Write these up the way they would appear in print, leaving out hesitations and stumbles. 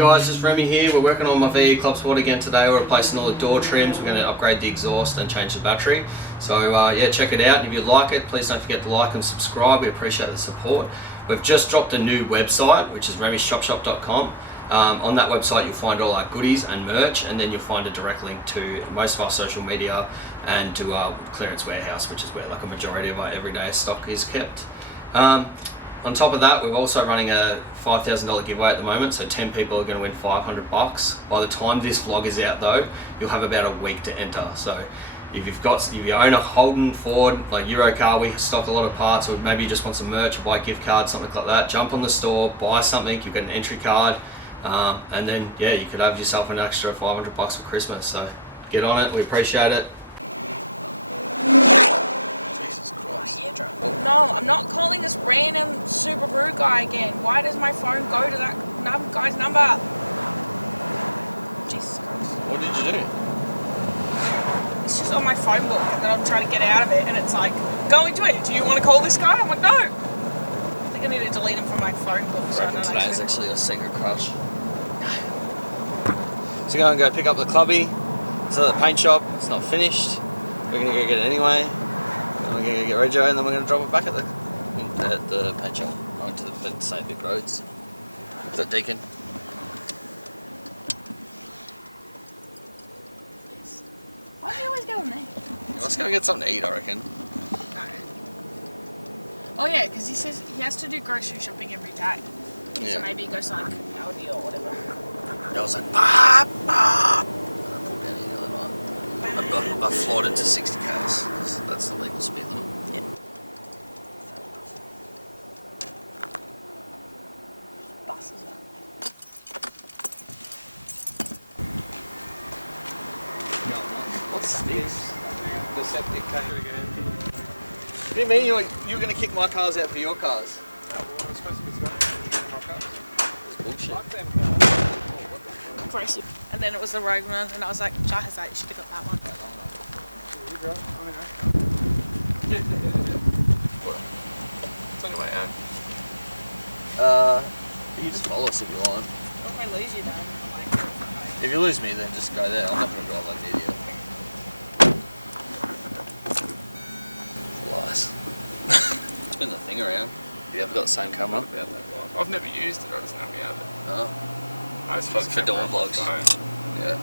guys, just Remy here. We're working on my VE Clubsport again today. We're replacing all the door trims. We're going to upgrade the exhaust and change the battery. So yeah, check it out. If you like it, please don't forget to like and subscribe. We appreciate the support. We've just dropped a new website, which is remyshopshop.com. On that website you'll find all our goodies and merch, and then you'll find a direct link to most of our social media and to our clearance warehouse, which is where like a majority of our everyday stock is kept. On top of that, we're also running a $5,000 giveaway at the moment, so 10 people are going to win $500. By the time this vlog is out though, you'll have about a week to enter. So if you own a Holden, Ford, like Euro car, we stock a lot of parts, or maybe you just want some merch or buy a gift card, something like that, jump on the store, buy something, you get an entry card, and then yeah, you could have yourself an extra $500 for Christmas. So get on it, we appreciate it. No, I'm not calling this random Subaru guy again. Why does my phone go to that guy's number? Jesus Christ. What did you do? It's just on my phone book, and then I'm trying to get out of it, and it's like, go into it. Do you want to call this guy? I'm like, no. I think I need to delete him from my phone book. So Today's actually a secret crush. So we're going to go pick up the Clubby. It's at the paint shop. It's not finished. We're going to go get it anyway. We're going to get Rego, and then we're going to drop it back at the paint shop. I went to the St. Vic Roads. Is that Deacon? Why do you always go on there? Yeah, let's go get something to eat, I reckon. No. Oh yeah, because he says he has to do grocery shopping every day. Yeah. So maybe he goes to like Aldi or whatever. I was like, bah, bah. I floored it to 60 k's because that's the legal speed limit. Yeah. Buses are. What's this? The septic tank again. What do you mean you're going to kick my cars out for your cars? No, well, I'm supposed to be my cars. That's bullshit. Fuck them cars. Impressive. And then it was the Rogue one, and I was like, Chai has that, you should have got that one. It's on your way out. You just follow us if you want. What if I lose you then? I'm like, If you lose me, then just go there. I'm not going to drive like an idiot. Lies. Spin the thing around. Yeah, I've got the same camera. About that life. I've never used it, I just know we have it. Oh. I just use For dawn vlogs. Yeah.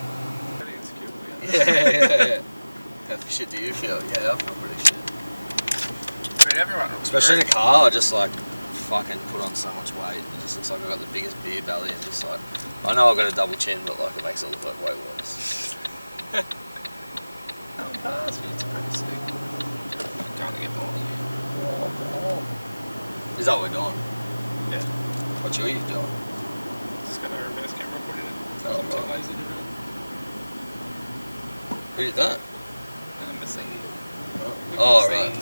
Pretty insecure. Yeah. How shit do you feel? Yeah, I feel pretty shit. I mean, everyone looks Especially in great. a car, I just like fucking put on so much weight. It just looks like I've got the biggest beer belly, and just like, I know I've got a double chin, but like it makes it look like way worse. Cars, it's pretty sick. Going to get more. Is that what we're doing? Yeah. What you doing? Just got a reverse camera put in it. Oh, I'm too right. lazy to do it. Who did that? Mercedes. Oh, right.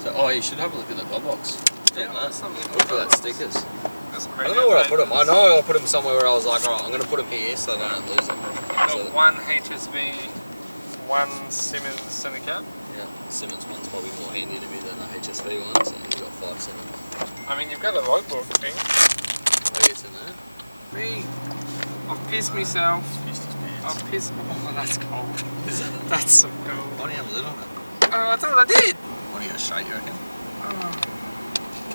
So, you should have a look at the glove box. Yeah, Look for that stickers. I don't I know where I put them. I know I put them somewhere where I was like, alright, I'm going to put them here so I don't lose them. got one HSV, one Simmons center cap. Yeah, Simmons one's probably more handy to me than the HSV one, so you've got 5 Simmons. I mean, you've got a logbook thing. Maybe it's in there. Me. I've pissed myself. Pissed his pants. I've pissed. Oh, that's cold. Is it? That's so cold. Why do you have a lid on it? Oh, I thought I did. What do you got straight, you reckon?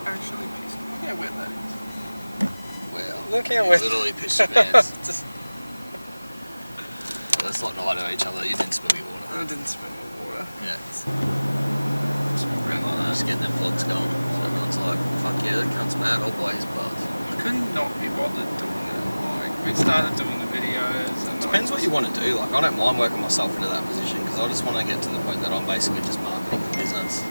Actually pissed. Look how wet that is. Well, Look how you wet. literally pissed your pants. Just, Well, let's not lie to each other. You didn't spill your water. I didn't spill my water. Yeah. Just went around like that. Just getting them vlogs going. So everyone's like, fuck yeah, that cunt's mad. I'll buy his buzz. I could not be bothered doing it. Like, we started doing the videos and Depends what you want to do. Like, I don't mind working myself into that position because I just want to get to the point that I'm basically just marketing the business. You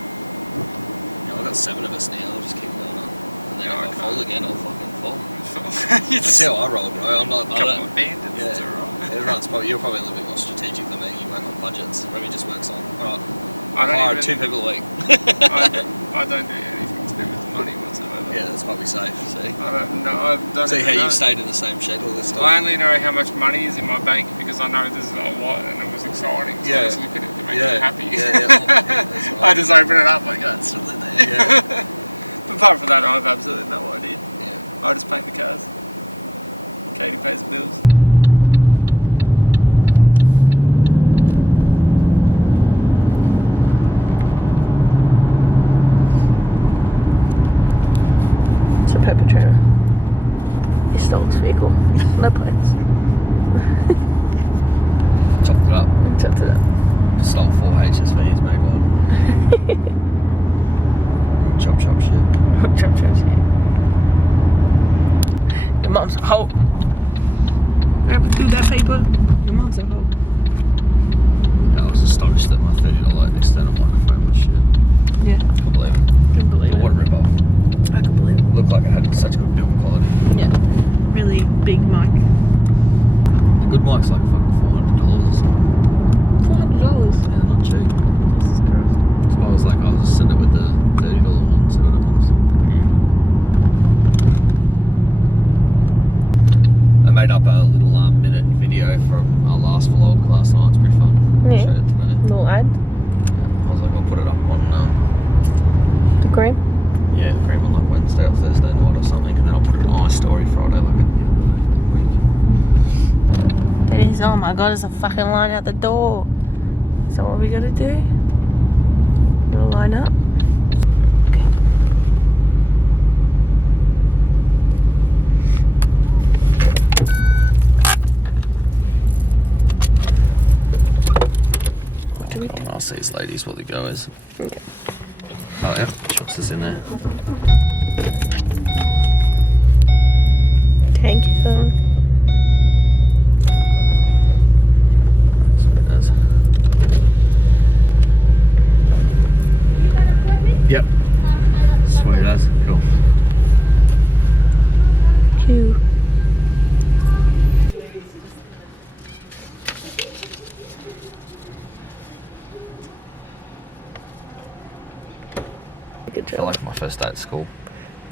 know, I've got 7 of us now. I'll just keep going up. And then Yeah, if I fold again, I'll fucking fold. It's That's how I roll, bro. I'm not. I couple don't. of bandits. Yeah. It's alright. You're probably a little bit more strategic than me. You work on budgets. Remy just works on. Alright. I don't hire even, 2 people a week. I don't do anything to do with the money whatsoever. Yeah, that's probably safe. See. I don't know. I don't See even how know. you've stayed in the same shed all this time. I only know how much money is in my bank because I know there's a lot and it was exciting. So Yeah. I just look at it to make me happy. Yeah, yeah, that's right. I just open it up like, oh, it's still in there. Yeah. But Apart from that, I have absolutely no idea. Yeah. I just paint the cars. Katie pays the bills. It's a perpetrator. He stole his vehicle. No plates. Chopped it up. Chopped it up. Stole 4 HSVs, mate. Chop shit. Chop, yeah. Your mom's a hoe. Ever do that paper? Your mom's a hoe. I was astonished that my $30 external microphone was shit. Yeah. Couldn't believe it. Couldn't believe But what a rip-off. I can believe it. Looked like it had such good build quality. Yeah. Really big mic. The good mic's like fucking $400 or something. $400. Yeah, not cheap. So I was like, I'll just send it with the $30 one, see what happens. I made up a little minute video from our last vlog last night. It's pretty fun. I'll Yeah. show it today. Little ad. I was like, I'll put it up on The cream. yeah, Cream on like Wednesday or Thursday night or something, and then I'll put it on my story Friday, like at the end of the week. It is. Oh my god, there's a fucking line out the door. So what we gotta do? We'll line up. What do we do? I'll see these ladies what the go is. Okay. Oh yeah, Chops is in there. Thank you, phone. That's what it does. Yep. That's what it does. Cool. Cute. Good I feel job. like my first day at school.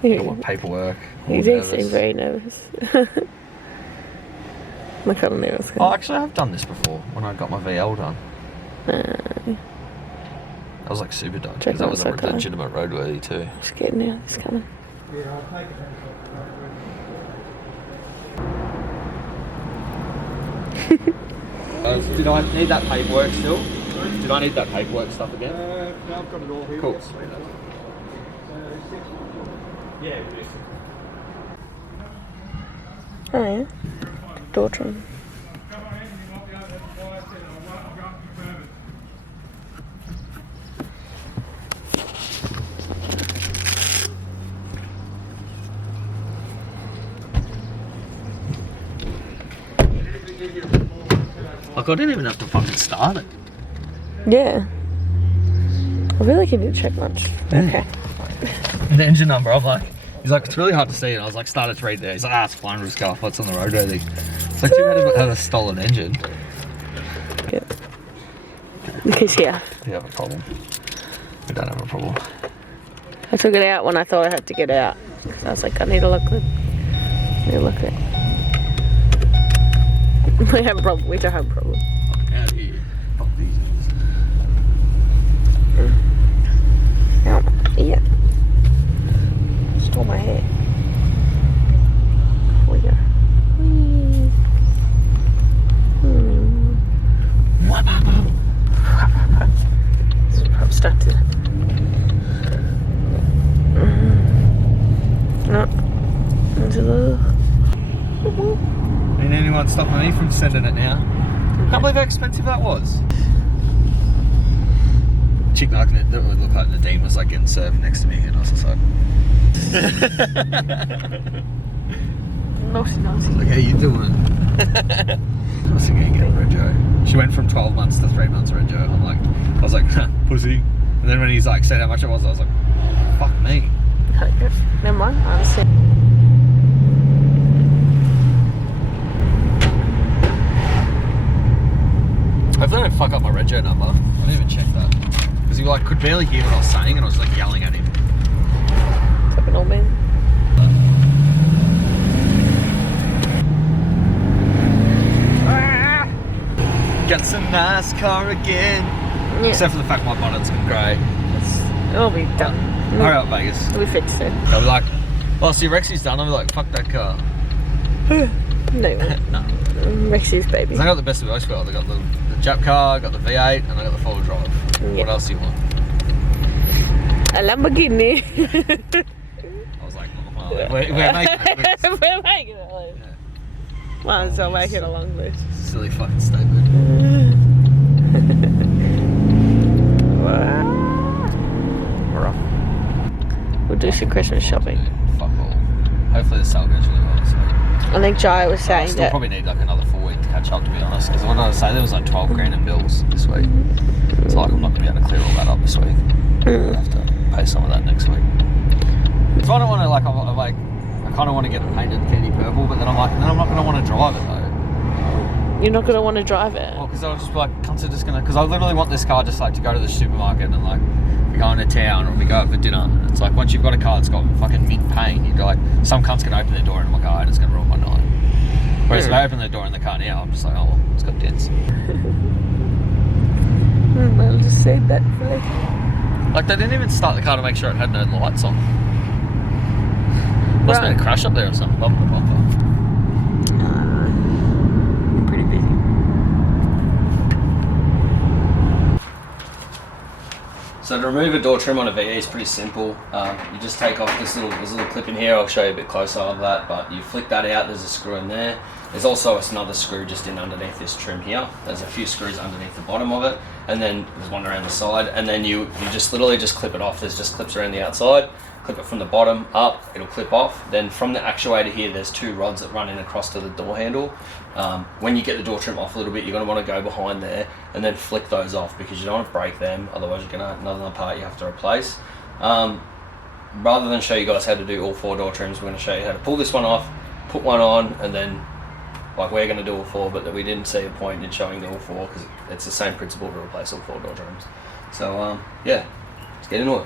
Got my paperwork. all You do nervous. seem very nervous. I'm kind of nervous. Oh, actually, I've done this before when I got my VL done. I was like super dodgy because that was a Check one. legitimate roadworthy too. Just getting out. It's coming. Did I need that paperwork still? Did I need that paperwork stuff again? No, I've got it all here. Cool. Sweet. Yeah. Oh yeah. Door trim. Like, I didn't even have to fucking start it. Yeah. I feel like you didn't check much. Okay. The engine number, I'm like, he's like, it's really hard to see. And I was like, started to read there. He's like, it's fine, just go off. What's on the roadworthy? It's like, too bad it had a stolen engine. Yeah. Because yeah, We have a problem. We don't have a problem. I took it out when I thought I had to get out. Because I was like, I need to look good. I need to look good. We have a problem. We don't have a problem. Out here. Fuck these things. Yeah. Stole my hair. Oh yeah. Whee. I'm stuck to. No. Into the. Ain't anyone stopping me from sending it now. I can't believe how expensive that was. Chick knocked me, that would look like the Dean was like getting served next to me, and I was just like, Nosy, nosy. like, how you doing? I was thinking getting Rego. She went from 12 months to 3 months Rego. I'm like, I was like, pussy. And then when he's like said how much it was, I was like, fuck me. Never mind. I understand. Hopefully I don't fuck up my Rego number. I didn't even check that. Because he like could barely hear what I was saying, and I was like yelling at him. Like an old man. Gets a nice car again. Yeah. Except for the fact my bonnet's grey. It'll be done. Hurry up, Vegas. We fixed it. They'll be like, oh, see, Rexy's done. I'll be like, fuck that car. No. No. Rexy's baby. Because I got the best of both worlds. I got the Jap car, I got the V8, and I got the 4-wheel drive. Yep. What else do you want? A Lamborghini. I was like, oh, we're making it. Liz. We're making it. Liz. Yeah. Might as well make it a long list. Silly fucking statement. We're off. We'll do some Christmas shopping. Fuck all. Hopefully the celebration is nice. I think Jai was I saying still that. probably need like another 4 weeks to catch up, to be honest. Because what did I say? There was like 12 grand in bills this week. It's like I'm not going to be able to clear all that up this week. I'll have to pay some of that next week. So I don't want to like, I kind of want to get it painted candy purple, but then I'm like, then I'm not going to want to drive it though. You're not going to want to drive it. Well, because I was just like, just going to, because I literally want this car just like to go to the supermarket and like, we go into town or we go out for dinner. It's like once you've got a car that's got fucking mint paint, you're like, some cunt's going to open their door and I'm like, oh, it's going to ruin my night. Whereas if I open the door in the car now, I'm just like, oh, well, it's got dents. I'll just say that place. Like they didn't even start the car to make sure it had no lights on. Must have been a crash up there or something. Bumper, bumper. I'm pretty busy. So to remove a door trim on a VE is pretty simple. You just take off this little clip in here. I'll show you a bit closer of that, but you flick that out. There's a screw in there. There's also another screw just in underneath this trim here. There's a few screws underneath the bottom of it, and then there's one around the side, and then you just literally just clip it off. There's just clips around the outside. Clip it from the bottom up, it'll clip off. Then from the actuator here, there's 2 rods that run in across to the door handle. When you get the door trim off a little bit, you're going to want to go behind there and then flick those off because you don't want to break them, otherwise you're going to have another part you have to replace. Rather than show you guys how to do all 4 door trims, we're going to show you how to pull this one off, put one on, and then like we're going to do all 4, but that we didn't see the point in showing the all 4 because it's the same principle to replace all 4 door trims. So yeah, let's get into it.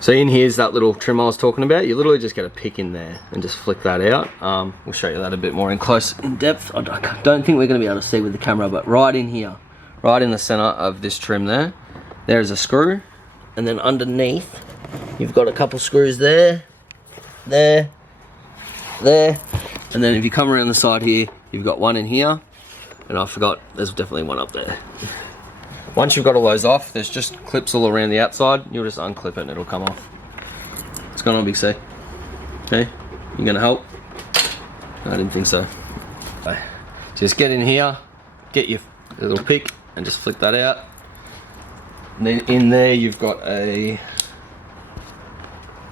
So in here's that little trim I was talking about. You literally just get a pick in there and just flick that out. We'll show you that a bit more in depth. I don't think we're going to be able to see with the camera, but right in here, right in the center of this trim there's a screw, and then underneath you've got a couple screws there, and then if you come around the side here, you've got one in here, and I forgot there's definitely one up there. Once you've got all those off, there's just clips all around the outside. You'll just unclip it and it'll come off. What's going on, Big C? Okay, you gonna help? I didn't think so. So just get in here, get your little pick and just flick that out. And then in there you've got a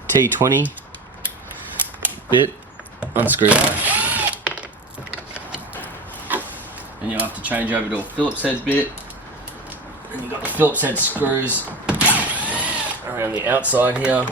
T20 bit, unscrew that. And you'll have to change over to a Phillips head bit. And you've got the Phillips head screws around the outside here.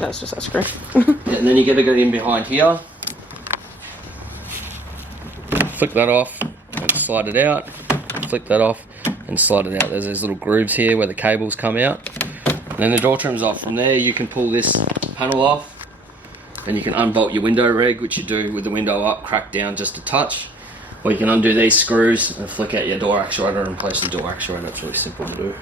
That's just that screw. Yeah, and then you get to go in behind here, flick that off, and slide it out, flick that off, and slide it out. There's these little grooves here where the cables come out. And then the door trim's off. From there you can pull this panel off, and you can unbolt your window reg, which you do with the window up, crack down just a touch. Or you can undo these screws and flick out your door actuator and replace the door actuator. That's really simple to do.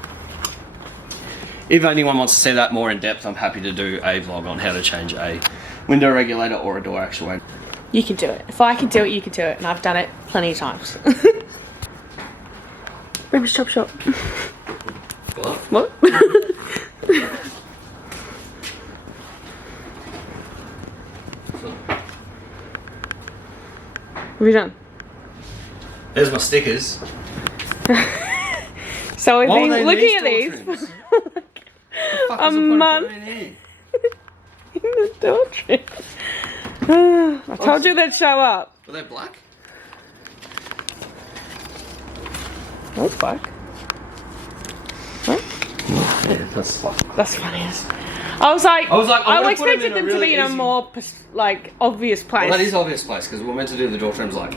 If anyone wants to see that more in depth, I'm happy to do a vlog on how to change a window regulator or a door actuator. You can do it. If I can do it, you can do it. And I've done it plenty of times. Rubbish chop shop. What? What have you done? There's my stickers. So I've Why were been they in looking at these these door for trims? a month. In the door trim. I told you they'd show up. Were they black? That's black. What? Yeah, that's fucking. That's funny. I was like, I'm I gonna put him expected in a them to really be in a easy- more like obvious place. Well, that is obvious place because we're meant to do the door trims like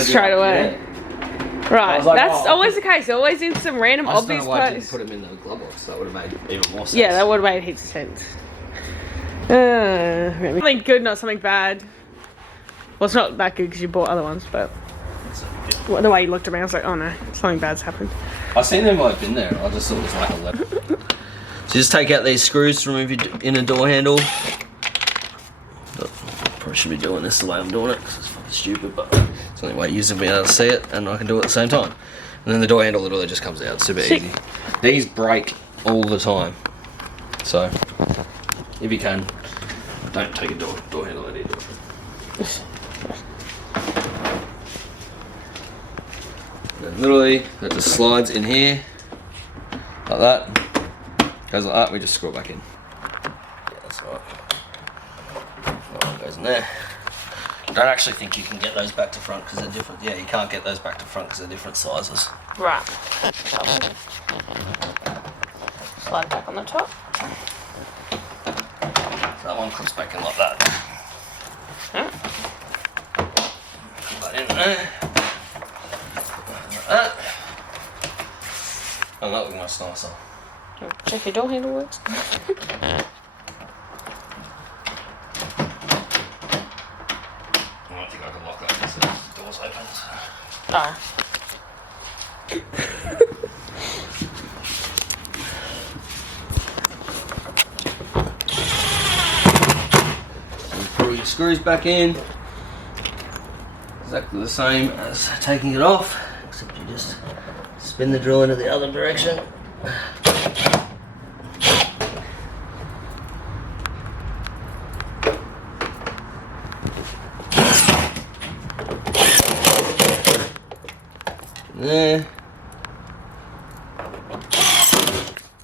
straight away. I Right, was like, that's oh, always the case. Always in some random I just obvious don't know why I didn't place. put him in the glove box. That would have made even more sense. Yeah, that would have made heaps of sense. Something good, not something bad. Well, it's not that good because you bought other ones, but the way you looked at me, I was like, oh no, something bad's happened. I've seen them both in there. I just thought it was like a left. So just take out these screws to remove your inner door handle. Probably should be doing this the way I'm doing it. It's fucking stupid, but it's the only way using being able to see it, and I can do it at the same time. And then the door handle literally just comes out. Super Sick. easy. These break all the time. So if you can, don't take a door handle out either. And literally, that just slides in here like that. Goes like that. We just screw it back in. Yeah, that's right. That goes in there. I don't actually think you can get those back to front because they're different. Yeah, you can't get those back to front because they're different sizes. Right. Slide it back on the top. So that one comes back in like that. Yeah. Put that in there. Like that. And that looks much nicer. Check your door handle works. I don't think I can lock that because the door's open. So. Ah. And put all your screws back in. Exactly the same as taking it off, except you just spin the drill into the other direction. There.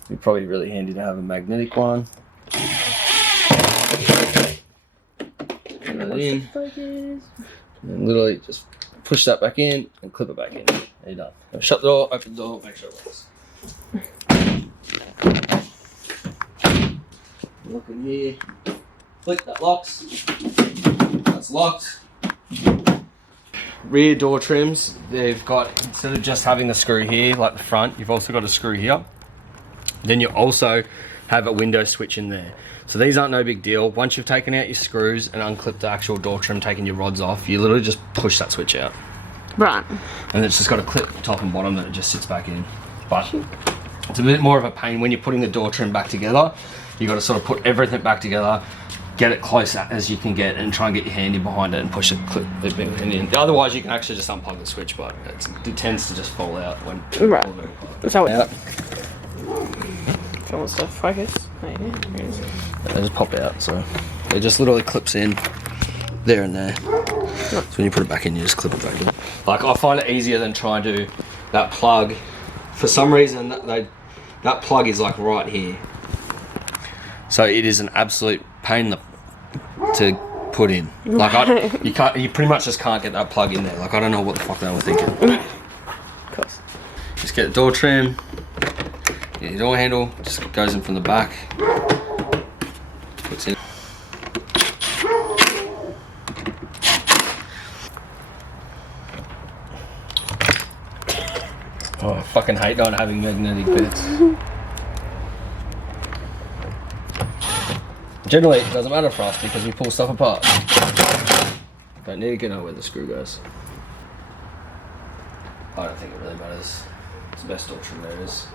It'd probably be really handy to have a magnetic one. Put that in. And literally just push that back in and clip it back in. There you're done. Now shut the door, open the door, make sure it works. Look in here. Click, that locks. That's locked. Rear door trims, they've got, instead of just having the screw here, like the front, you've also got a screw here. Then you also have a window switch in there. So these aren't no big deal. Once you've taken out your screws and unclipped the actual door trim, taken your rods off, you literally just push that switch out. Right. And it's just got a clip top and bottom that it just sits back in. But it's a bit more of a pain when you're putting the door trim back together. You've got to sort of put everything back together, get it close as you can get, and try and get your hand in behind it and push it clip in. Otherwise, you can actually just unplug the switch, but it tends to just fall out when Right. That's how it out. So wants to focus. Right here. Where is it? They just pop out, so it just literally clips in there and there. So when you put it back in, you just clip it there. Like, I find it easier than trying to do that plug. For some reason, that plug is like right here. So it is an absolute pain to put in. Like, you pretty much just can't get that plug in there. Like, I don't know what the fuck they were thinking. Of course. Just get the door trim. Get your door handle. Just goes in from the back. Puts in. Oh, I fucking hate not having magnetic bits. Generally, it doesn't matter for us because we pull stuff apart. Don't need to know where the screw goes. I don't think it really matters. It's the best door trim there is.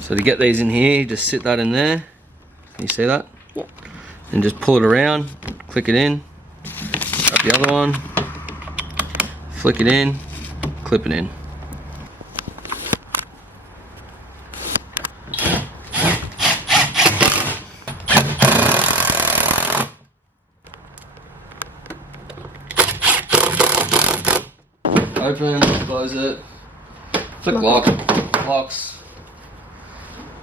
So to get these in here, just sit that in there. Can you see that? Yep. And just pull it around, click it in, up the other one, flick it in, clip it in. Open, close it, flick lock, locks,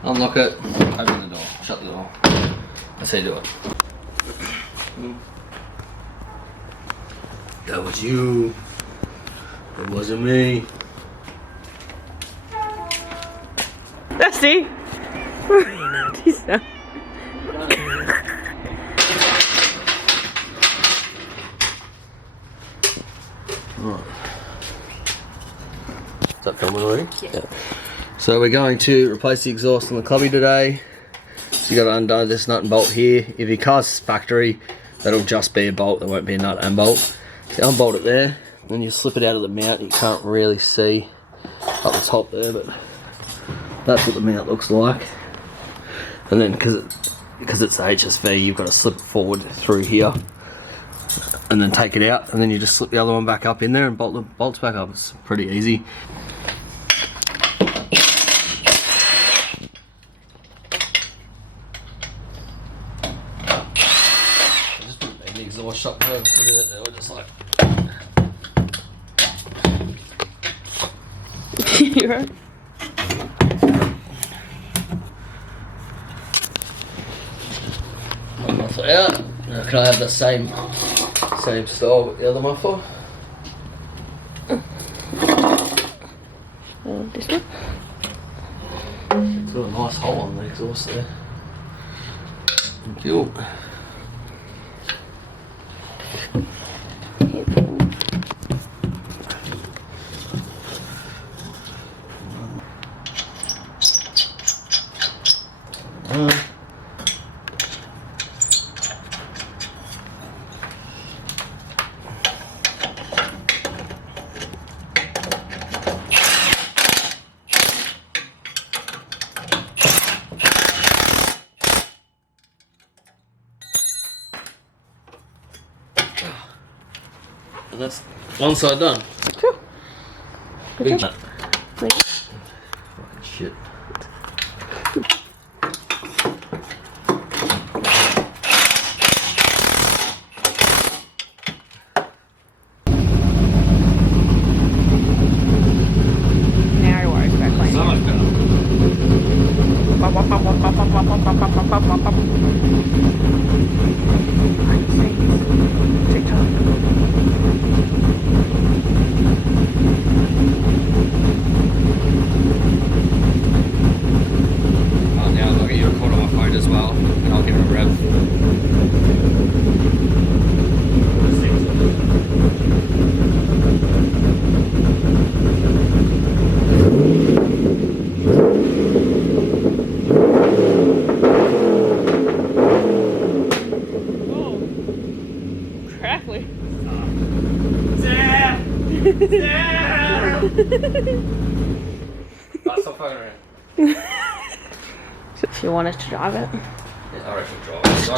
unlock it, open the door, shut the door. That's how you do it. That was you. It wasn't me. Dusty. that filming already? Yeah. So we're going to replace the exhaust on the Clubby today. So you got to undo this nut and bolt here. If your car's factory, that'll just be a bolt, there won't be a nut and bolt. So unbolt it there, then you slip it out of the mount. You can't really see up the top there, but that's what the mount looks like. And then because it's the HSV, you've got to slip it forward through here and then take it out, and then you just slip the other one back up in there and bolt the bolts back up. It's pretty easy. Just put the exhaust shut over there, or just like. You're right. Muffler out. Now can I have the same style with the other muffler? This one? It's got a nice hole on the exhaust there. Thank you. That's one side done. Sure. Good job. Shit. Now he worries about cleaning it. Bop, bop, bop, bop, bop, bop, bop, bop, bop, bop, bop, bop. TikTok. Now I'll get you a record on my phone as well, and I'll give it a rev. Crackly. Stop phoning around. So if you wanted to drive it. Yeah, I reckon drive.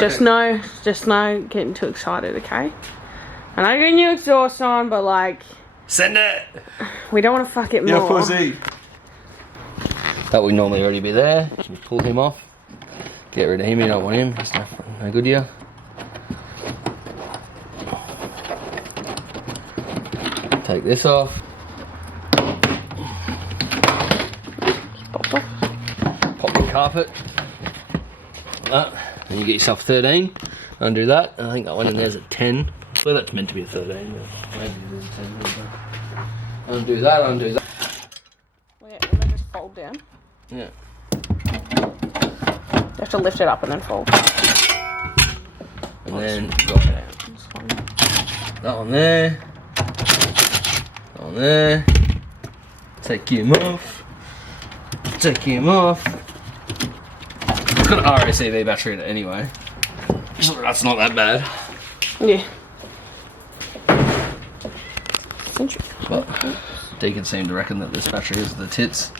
Just no getting too excited, okay? And I got new exhaust on, but like, Send it! we don't want to fuck it more. You're pussy! That would normally already be there. We'll pull him off. Get rid of him, you don't want him. He's no good to you. Take this off. Popped off. Pop the carpet. And you get yourself 13. Undo that. And I think that one in there's a 10. Well, that's meant to be a 13, but maybe it is a 10. Undo that, undo that. Well, yeah, and then just fold down. Yeah. You have to lift it up and then fold. And then drop it out. That one there. That one there. Take him off. Take him off. It's got an RCS battery in it anyway. So that's not that bad. Yeah. But Deacon seemed to reckon that this battery is the tits.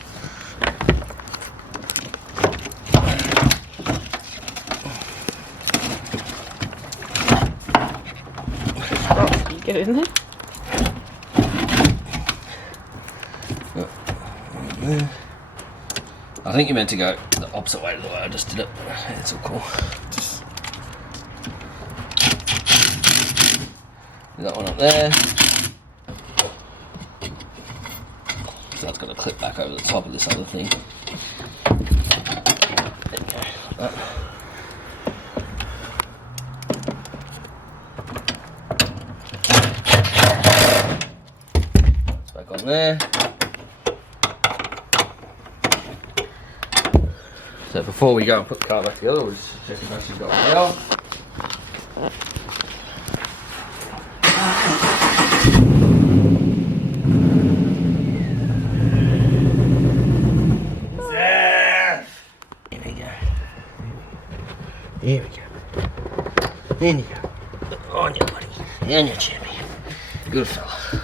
Get it in there. I think you meant to go the opposite way to the way I just did it. It's all cool. That one up there. So that's got to clip back over the top of this other thing. There we go. It's back on there. So before we go and put the car back together, we'll just check if it's got well. In you go. On you, buddy. In you, champion. Good fella.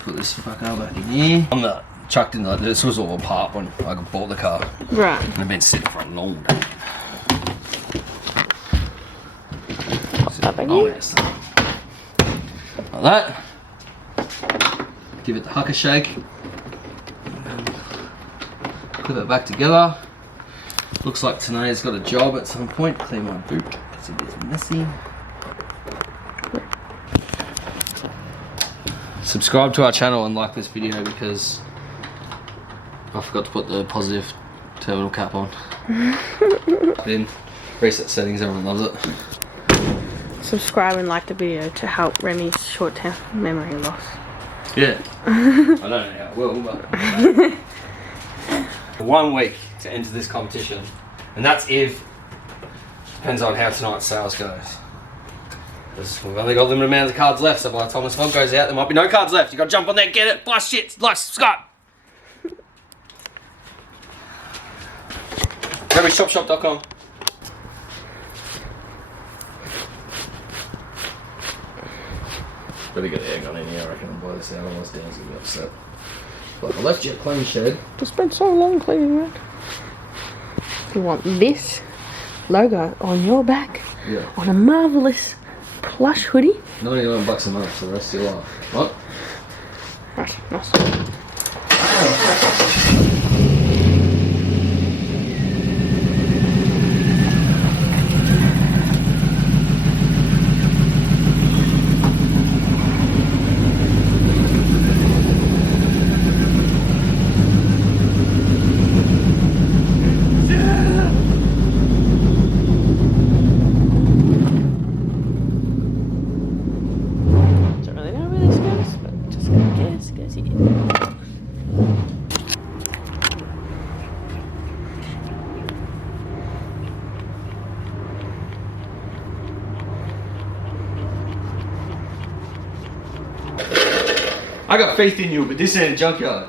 Put this fucker back in here. I'm not chucked in this was all apart when I bought the car. Right. And I've been sitting for a long time. Pop that back in. Yes. Like that. Give it the hucker shake. Put it back together. Looks like Tanae's got a job at some point. Clean my boot. It's a bit messy. Subscribe to our channel and like this video because I forgot to put the positive terminal cap on. Then reset settings, everyone loves it. Subscribe and like the video to help Remy's short-term memory loss. Yeah. I don't know how it will, but 1 week to enter this competition, and that's if depends on how tonight's sales goes. Because we've only got a limited amount of cards left, so by the time this vlog goes out, there might be no cards left. You got to jump on there, get it, blast shit, like, subscribe. RegoShopShop.com. Gotta get egg on in there, I reckon, by this out, otherwise Dan's gonna be upset. But I left you a clean shed. It's been so long cleaning that. You want this logo on your back, Yeah. on a marvellous plush hoodie. $99 a month for the rest of your life. What? Nice. Don't really know where this goes, but just guess it. I got faith in you, but this ain't a junkyard.